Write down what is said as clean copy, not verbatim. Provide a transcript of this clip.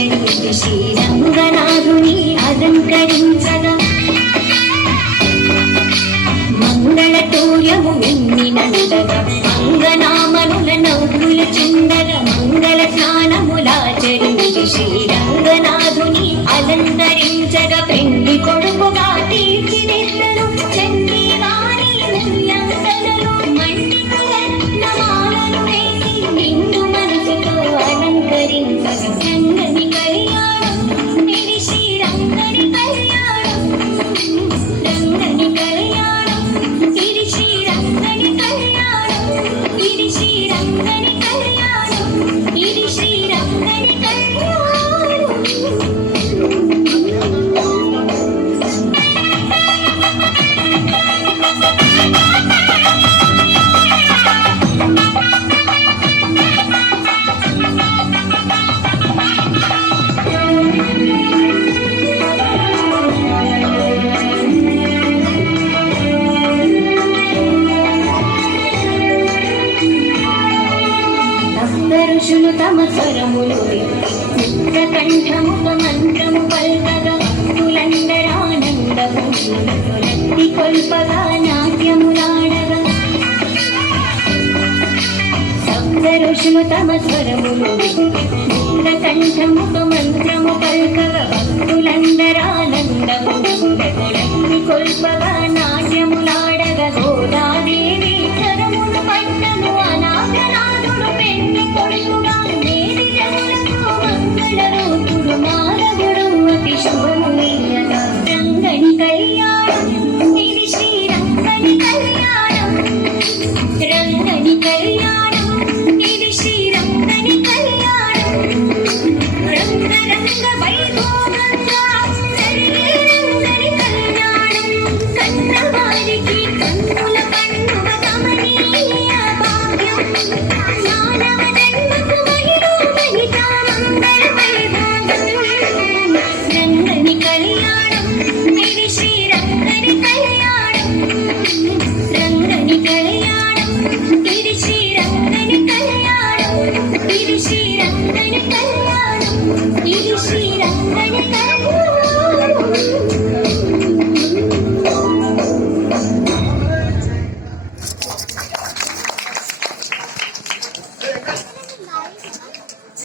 లాచరించి శ్రీరంగనాథుని అలంకరించగా మంగళ తూర్యము మిన్నినందగా మంగనామనుల నవ్వుల చిందగ మంగళ స్నానములాచరించి శ్రీరంగనాథుని అలంకరించగా పెండి కొడుకుగా తీర్చిదిద్దరు చండీ వారి ముల్యంకలను మండితులన్నమాలను వేసి నిండు మనసుతో అలంకరించగా రంగని కళ్యాణం ఇది శ్రీరంగని కళ్యాణం రంగని కళ్యాణం ఇది శ్రీరంగని కళ్యాణం ఇది శ్రీరంగని కళ్యాణం ఇది శ్రీరంగని కళ్యాణం. ఋషులు తమ స్వరములు కంఠముఖ మంత్రము పల్కగా భక్తులందరానందము రక్తి కొల్పగా నాట్యములాడగా సప్త ఋషులు తమ స్వరములు కంఠముఖ మంత్రము పల్కగా భక్తులందరానందము రక్తి కొల్పగా నాట్యములాడగా గోదాదేవి కరమును పట్టను అనాథనాథుడు పెండి కొడుకుగా నేటి జనులకు మంగళ రూపుడు మానవుడు అతి శుభము నీయగా రంగని కళ్యాణం ఇది శ్రీరంగని కళ్యాణం రంగని కళ్యాణం ఇది శ్రీరంగని కళ్యాణం రంగ రంగ వైభోగంగా జరిగే రంగని కళ్యాణం కన్నవారికి కన్నుల పండుగ కమనీయ భాగ్యం మానవ జన్మకు మహిళ మంగళ వైభోగం రంగని కళ్యాణం ఇది శ్రీరంగని కళ్యాణం రంగని కళ్యాణం ఇది శ్రీరంగని కళ్యాణం ఇది శ్రీరంగని కళ్యాణం ఇది శ్రీరంగని కళ్యాణం.